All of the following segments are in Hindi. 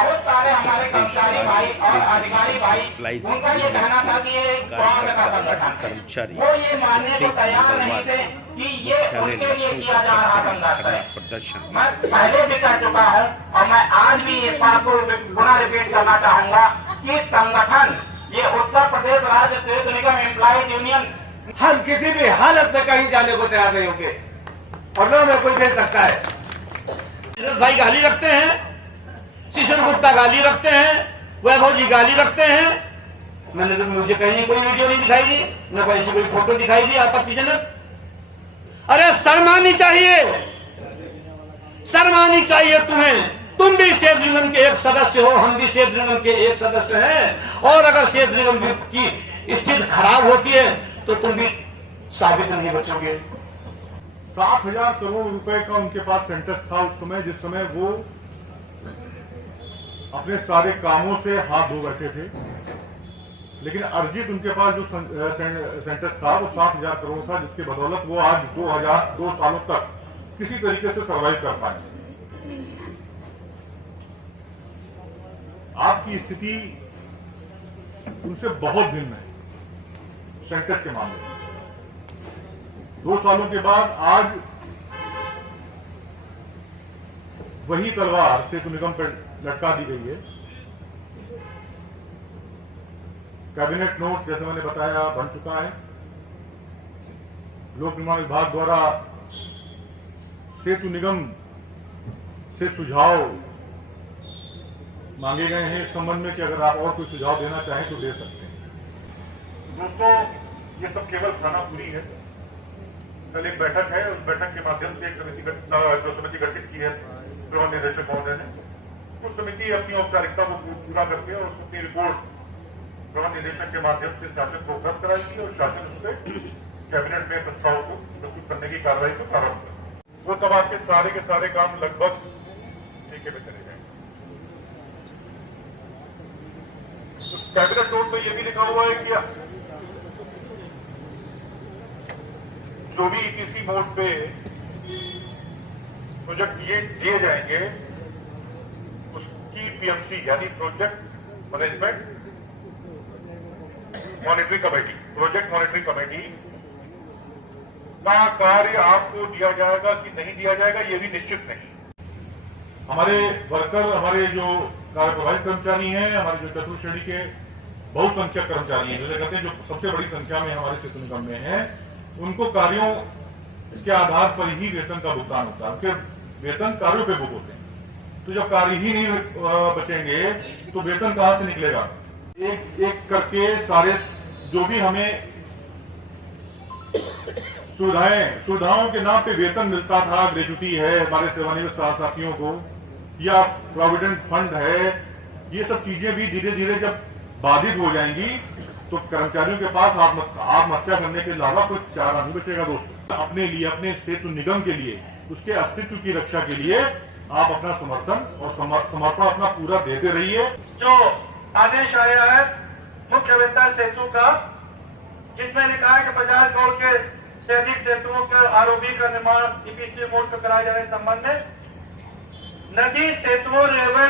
बहुत सारे हमारे कर्मचारी भाई और अधिकारी भाई, उनका ये कहना था कि ये स्वार्थ का संगठन है, वो ये मानने को तैयार नहीं थे कि ये उनके लिए किया जा रहा संघर्ष है। मैं पहले भी कह चुका हूँ और मैं आज भी इस बात को पुनः रिपीट करना चाहूंगा कि संगठन ये उत्तर प्रदेश राज्य सेतु निगम एम्प्लॉइज यूनियन, हम किसी भी हालत में कहीं जाने को तैयार नहीं होंगे और न हमें कोई भेज सकता है। भाई गाली रखते हैं, शिशिर गुप्ता गाली रखते हैं, वैभव जी गाली रखते हैं। मैंने तो मुझे कहीं कोई वीडियो नहीं दिखाई दी, न कोई ऐसी कोई फोटो दिखाई दी आपत्तिजनक। अरे शर्म आनी चाहिए, शर्म आनी चाहिए तुम्हें। तुम भी सेतु निगम के एक सदस्य हो, हम भी सेतु निगम के एक सदस्य हैं, और अगर सेतु निगम की स्थिति खराब होती है तो तुम भी साबित नहीं बचोगे। 60,000 करोड़ रुपए का उनके पास सेंटेंस था उस समय, जिस समय वो अपने सारे कामों से हाथ धो बैठे थे, लेकिन अर्जित उनके पास जो सेंटेंस था वो 60,000 करोड़ था, जिसके बदौलत वो आज 2 सालों तक किसी तरीके से सर्वाइव कर पाए। आपकी स्थिति उनसे बहुत भिन्न है सेंटेंस के मामले में। 2 सालों के बाद आज वही तलवार सेतु निगम पर लटका दी गई है। कैबिनेट नोट जैसे मैंने बताया बन चुका है। लोक निर्माण विभाग द्वारा सेतु निगम से सुझाव मांगे गए हैं इस संबंध में कि अगर आप और कोई सुझाव देना चाहें तो दे सकते हैं। दोस्तों, ये सब केवल खानापुरी है। कल एक बैठक है, उस बैठक के माध्यम से एक समिति गठित की है प्रबंध निदेशक महोदय ने। उस समिति अपनी औपचारिकता को पूरा करके और अपनी रिपोर्ट प्रबंध निदेशक के माध्यम से शासन को उपलब्ध कराएगी और शासन उस पर कैबिनेट में प्रस्ताव को प्रस्तुत करने की कार्रवाई को प्रारंभ करेगा। वो तब आपके सारे के सारे काम लगभग ठेके में चले जाएंगे। कैबिनेट नोट में यह भी लिखा हुआ है कि जो भी ईपीसी मोड पे प्रोजेक्ट दिए जाएंगे उसकी पीएमसी यानी project management monitoring committee, project monitoring committee का कार्य आपको दिया जाएगा कि नहीं दिया जाएगा ये भी निश्चित नहीं। हमारे वर्कर, हमारे जो कार्यप्रवाही कर्मचारी हैं, हमारे जो चतुर्थ श्रेणी के बहुसंख्यक कर्मचारी हैं, जैसे कहते हैं जो सबसे बड़ी संख्या में हमारे सेतु निगम में हैं, उनको कार्यों के आधार पर ही वेतन का भुगतान होता है। फिर वेतन कार्यों पे बुक होते हैं, तो जब कार्य ही नहीं बचेंगे तो वेतन कहां से निकलेगा। एक एक करके सारे जो भी हमें सुविधाओं के नाम पे वेतन मिलता था, ग्रेजुटी है हमारे सेवानिवृत्त साथियों को, या प्रोविडेंट फंड है, ये सब चीजें भी धीरे धीरे जब बाधित हो जाएंगी तो कर्मचारियों के पास आत्महत्या करने के अलावा कुछ चारा नहीं बचेगा। दोस्तों, अपने लिए, अपने सेतु निगम के लिए, उसके अस्तित्व की रक्षा के लिए आप अपना समर्थन और समर्पण अपना पूरा देते रहिए। जो आदेश आया है मुख्य अभियंता सेतु का, जिसमें लिखा है कि 50 करोड़ के से अधिक सेतुओं के आरओबी का निर्माण ईपीसी मोड पर कराए जाने संबंध में नदी सेतुओं, रेलवे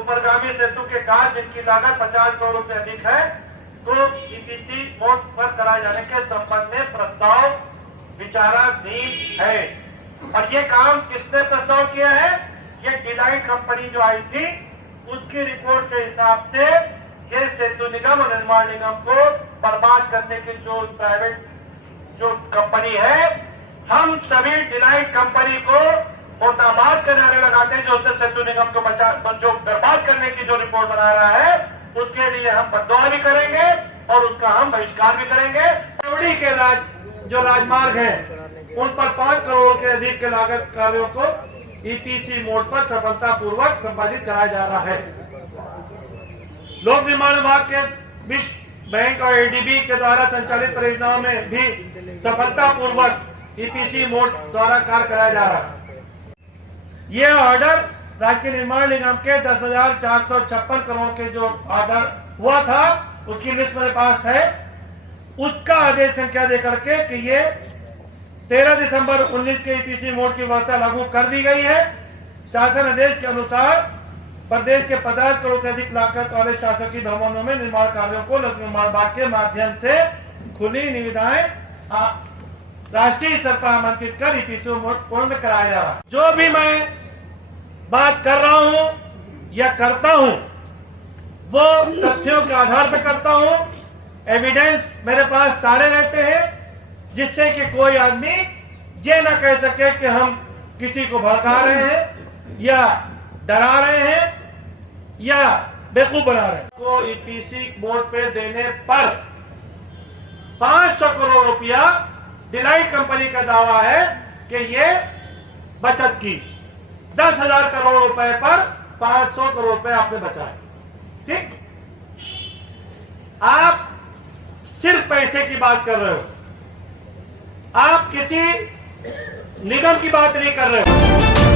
उपरगामी सेतु के कार्य जिनकी लागत 50 करोड़ से अधिक है को ईपीसी मोड पर कराए जाने के संबंध में प्रस्ताव विचाराधीन है। और ये काम किसने प्रस्ताव किया है? ये डिलाइट कंपनी जो आई थी उसकी रिपोर्ट के हिसाब से ये सेतु निगम और निर्माण निगम को बर्बाद करने की जो प्राइवेट जो कंपनी है, हम सभी डिलाइट कंपनी को मोर्दाबाद के नारे लगाते हैं, जो सेतु निगम को जो बर्बाद करने की जो रिपोर्ट बना रहा है उसके लिए हम बददुआ भी करेंगे और उसका हम बहिष्कार भी करेंगे। रेवड़ी के जो राजमार्ग है उन पर 5 करोड़ के अधिक के लागत कार्यों को ईपीसी मोड पर सफलतापूर्वक संपादित कराया जा रहा है। लोक निर्माण विभाग के विश्व बैंक और एडीबी के द्वारा संचालित परियोजनाओं में भी सफलतापूर्वक ईपीसी मोड द्वारा कार्य कराया जा रहा है। यह ऑर्डर राज्य निर्माण निगम के 10,456 करोड़ के जो ऑर्डर हुआ था उसकी लिस्ट मेरे पास है, उसका आदेश संख्या देकर के कि ये 13 दिसंबर 19 के ईपीसी मोड की व्यवस्था लागू कर दी गई है। शासन आदेश के अनुसार प्रदेश के 50 करोड़ से अधिक लागत वाले शासकीय भवनों में निर्माण कार्यों को लोक निर्माण विभाग के माध्यम से खुली निविदाएं राष्ट्रीय स्तर पर आमंत्रित कर ईपीसी मोड पूर्ण कराया जा रहा है। जो भी मैं बात कर रहा हूं या करता हूं वो तथ्यों के आधार पर करता हूं। एविडेंस मेरे पास सारे रहते हैं, जिससे कि कोई आदमी ये न कह सके कि हम किसी को भड़का रहे हैं या डरा रहे हैं या बेवकूफ बना रहे हैं। को ईपीसी मोड पे देने पर 500 करोड़ रुपया डिलाइट कंपनी का दावा है कि ये बचत की। 10,000 करोड़ रुपए पर 500 करोड़ रुपए आपने बचाए। ठीक, आप सिर्फ पैसे की बात कर रहे हो, आप किसी निगम की बात नहीं कर रहे हो।